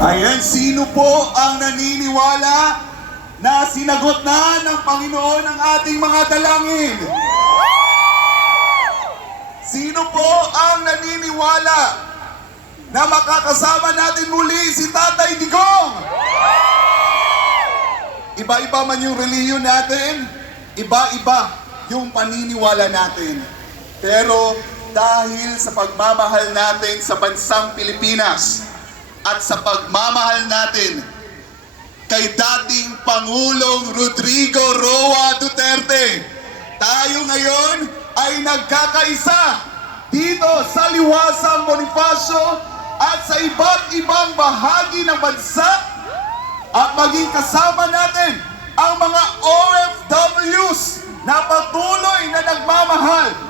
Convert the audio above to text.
Ayan, sino po ang naniniwala na sinagot na ng Panginoon ang ating mga dalangin? Sino po ang naniniwala na makakasama natin muli si Tatay Digong? Iba-iba man yung reliyon natin, iba-iba yung paniniwala natin. Pero dahil sa pagmamahal natin sa bansang Pilipinas at sa pagmamahal natin kay dating Pangulong Rodrigo Roa Duterte, tayo ngayon ay nagkakaisa dito sa Liwasang Bonifacio at sa iba't ibang bahagi ng bansa at maging kasama natin ang mga OFWs na patuloy na nagmamahal